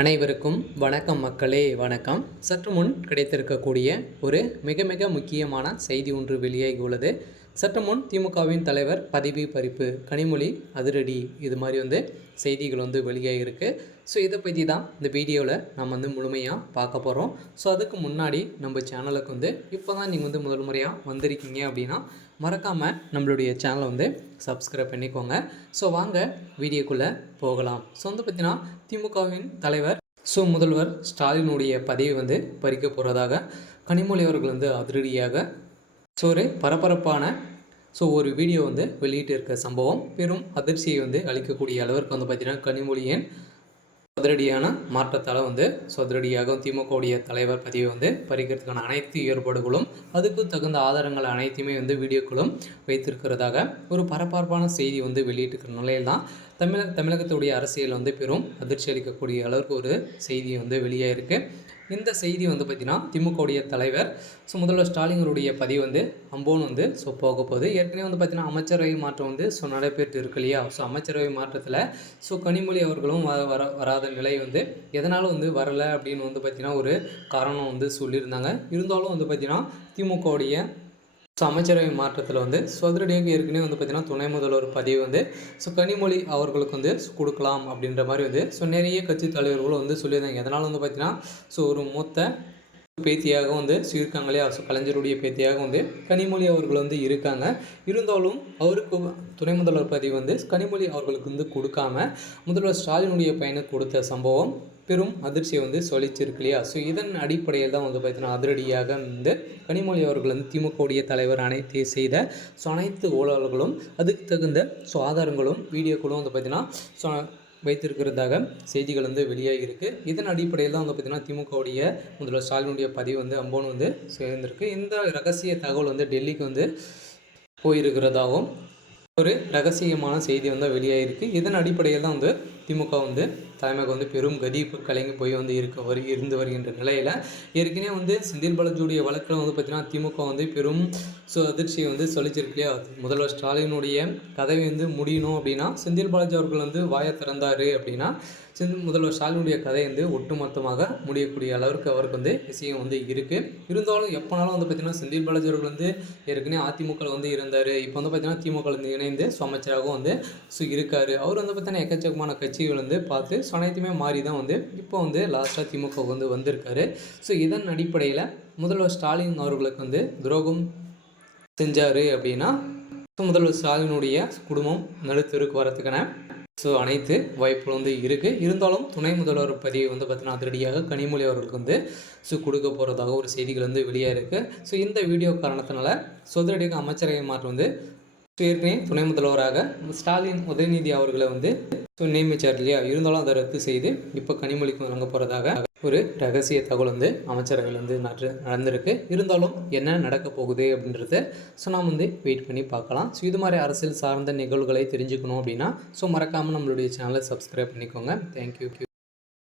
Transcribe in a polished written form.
அனைவருக்கும் வணக்கம் மக்களே, வணக்கம். சற்று முன் கிடைத்திருக்கக்கூடிய ஒரு மிக மிக முக்கியமான செய்தி ஒன்று வெளியாகி உள்ளது. சற்று முன் திமுகவின் தலைவர் பதவி பறிப்பு, கனிமொழி அதிரடி, இது மாதிரி செய்திகள் வெளியாகிருக்கு. ஸோ இதை பற்றி தான் இந்த வீடியோவில் நம்ம முழுமையாக பார்க்க போகிறோம். ஸோ அதுக்கு முன்னாடி நம்ம சேனலுக்கு இப்போ தான் நீங்கள் முதல் முறையாக வந்திருக்கீங்க அப்படின்னா மறக்காமல் நம்மளுடைய சேனலை சப்ஸ்கிரைப் பண்ணிக்கோங்க. ஸோ வாங்க வீடியோக்குள்ளே போகலாம். ஸோ பார்த்தீங்கன்னா திமுகவின் தலைவர் முதல்வர் ஸ்டாலினுடைய பதவி பறிக்க போகிறதாக கனிமொழி அவர்கள் அதிரடியாக ஒரு பரபரப்பான ஒரு வீடியோ வெளியிட்டு இருக்க சம்பவம் பெரும் அதிர்ச்சியை அளிக்கக்கூடிய அளவிற்கு பார்த்தீங்கன்னா கனிமொழியின் அதிரடியான மாற்றத்தால் அதிரடியாக திமுகவுடைய தலைவர் பதவியை பறிக்கிறதுக்கான அனைத்து ஏற்பாடுகளும் அதுக்கு தகுந்த ஆதாரங்கள் அனைத்தையுமே வீடியோக்களும் வைத்திருக்கிறதாக ஒரு பரபரப்பான செய்தி வெளியிட்டிருக்கிற நிலையில் தான் தமிழகத்துடைய அரசியல் பெரும் அதிர்ச்சி அளிக்கக்கூடிய அளவுக்கு ஒரு செய்தி வெளியாகிருக்கு. இந்த செய்தி பார்த்திங்கன்னா திமுகவுடைய தலைவர் முதல்வர் ஸ்டாலினுடைய பதிவு அம்போன்னு போக போகுது. ஏற்கனவே பார்த்திங்கன்னா அமைச்சரவை மாற்றம் நடைபெற்று இருக்கு இல்லையா. அமைச்சரவை மாற்றத்தில் கனிமொழி அவர்களும் வராத நிலை எதனாலும் வரலை அப்படின்னு பார்த்திங்கன்னா ஒரு காரணம் சொல்லியிருந்தாங்க. இருந்தாலும் பார்த்திங்கன்னா திமுகவுடைய அமைச்சரவை மாற்றத்தில் அதிரடியாக ஏற்கனவே பார்த்திங்கன்னா துணை முதல்வர் பதவி கனிமொழி அவர்களுக்கு கொடுக்கலாம் அப்படின்ற மாதிரி நிறைய கட்சி தலைவர்களும் சொல்லியிருந்தாங்க. எதனால் பார்த்திங்கன்னா ஒரு மூத்த பேத்தியாக இருக்காங்க இல்லையா. கலைஞருடைய பேத்தியாக கனிமொழி அவர்கள் இருக்காங்க. இருந்தாலும் அவருக்கு துணை முதல்வர் பதவி கனிமொழி அவர்களுக்கு கொடுக்காம முதல்வர் ஸ்டாலினுடைய பையனுக்கு கொடுத்த சம்பவம் பெரும் அதிர்ச்சியை சொல்லிச்சிருக்கு இல்லையா. இதன் அடிப்படையில் தான் பார்த்திங்கன்னா அதிரடியாக கனிமொழி அவர்கள் திமுகவுடைய தலைவர் அனைத்து செய்த அனைத்து ஊழல்களும் அதுக்கு தகுந்த ஆதாரங்களும் வீடியோக்களும் பார்த்திங்கன்னா வைத்திருக்கிறதாக செய்திகள் வெளியாகி இருக்குது. இதன் அடிப்படையில் தான் பார்த்திங்கன்னா திமுகவுடைய முதல்வர் ஸ்டாலினுடைய பதிவு அம்போன்னு சேர்ந்திருக்கு. இந்த ரகசிய தகவல் டெல்லிக்கு போயிருக்கிறதாகவும் ஒரு ரகசியமான செய்தி வெளியாகிருக்கு. இதன் அடிப்படையில் தான் திமுக தலைமைக்கு பெரும் கதிப்பு கலங்கி போய் இருந்து வருகின்ற நிலையில் ஏற்கனவே செந்தில் பாலாஜியுடைய வழக்கில் பார்த்திங்கன்னா திமுக பெரும் அதிர்ச்சியை சொல்லிச்சிருக்கு இல்லையா. முதல்வர் ஸ்டாலினுடைய கதை முடியணும் அப்படின்னா செந்தில் பாலாஜி அவர்கள் வாயை திறந்தார் அப்படின்னா முதல்வர் ஸ்டாலினுடைய கதை ஒட்டுமொத்தமாக முடியக்கூடிய அளவிற்கு அவருக்கு விஷயம் இருக்குது. இருந்தாலும் எப்போனாலும் பார்த்திங்கன்னா செந்தில் பாலாஜி அவர்கள் ஏற்கனவே அதிமுக இருந்தார். இப்போ பார்த்திங்கன்னா திமுக இணைந்து அமைச்சராகவும் இருக்கார். அவர் பார்த்திங்கன்னா எக்கச்சக்கமான கட்சிகள் பார்த்து அனைத்துமே மாறி தான் இப்போ லாஸ்ட்டாக திமுக வந்திருக்காரு. இதன் அடிப்படையில் முதல்வர் ஸ்டாலின் அவர்களுக்கு துரோகம் செஞ்சார் அப்படின்னா முதல்வர் ஸ்டாலினுடைய குடும்பம் நடுத்தருக்கு வரத்துக்கான அனைத்து வாய்ப்புகளும் இருக்குது. இருந்தாலும் துணை முதல்வர் பதவி பார்த்திங்கன்னா அதிரடியாக கனிமொழி அவர்களுக்கு கொடுக்க போகிறதாக ஒரு செய்திகள் வெளியாக இருக்குது. இந்த வீடியோ காரணத்தினால அதிரடியாக அமைச்சரவை மாற்றம் ஏற்கனவே துணை முதல்வராக ஸ்டாலின் உதயநிதி அவர்களை நியமிச்சார் இல்லையா. இருந்தாலும் அதை ரத்து செய்து இப்போ கனிமொழிக்கு வழங்க போகிறதாக ஒரு ரகசிய தகவல் அமைச்சரவையில் நடந்திருக்கு. இருந்தாலும் என்ன நடக்க போகுது அப்படின்றத நாம் வெயிட் பண்ணி பார்க்கலாம். இது மாதிரி அரசியல் சார்ந்த நிகழ்வுகளை தெரிஞ்சுக்கணும் அப்படின்னா மறக்காமல் நம்மளுடைய சேனலை சப்ஸ்கிரைப் பண்ணிக்கோங்க. தேங்க்யூ.